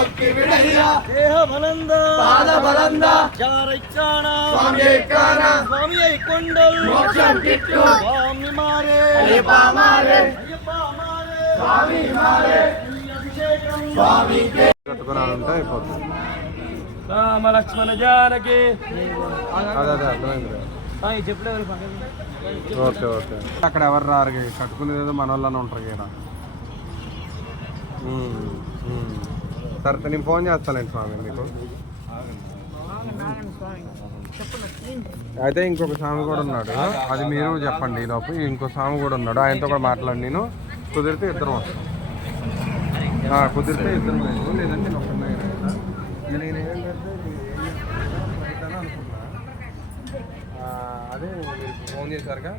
మొక్కి విడయ్య దేహ బలంద పాద బలంద జారైచ్చాన స్వామి ఎక్కాన స్వామి కొండల్ మోక్షం కిట్టు స్వామి మారే అయ్యప్ప మారే అయ్యప్ప మారే స్వామి మారే అభిషేకం స్వామికే కట్టుకురాలంటే అయిపోతుంది. రామ లక్ష్మణ జానకి అదే అదే అర్థమైంది. చెప్పలేదు ఓకే ఓకే. అక్కడ ఎవరు రారు, కట్టుకునేది ఏదో మన వాళ్ళనే ఉంటారు ఇక్కడ. సరే నేను ఫోన్ చేస్తానండి స్వామి మీకు. అయితే ఇంకొక స్వామి కూడా ఉన్నాడు, అది మీరు చెప్పండి. ఈ లోపు ఇంకో స్వామి కూడా ఉన్నాడు, ఆయనతో కూడా మాట్లాడి నేను కుదిరితే ఇద్దరం వస్తాం. కుదిరితే ఇద్దరం లేదు, లేదంటే నేను ఒక్కనే నేను ఏంటంటే అనుకున్నా. అదే మీరు ఫోన్ చేశారుగా.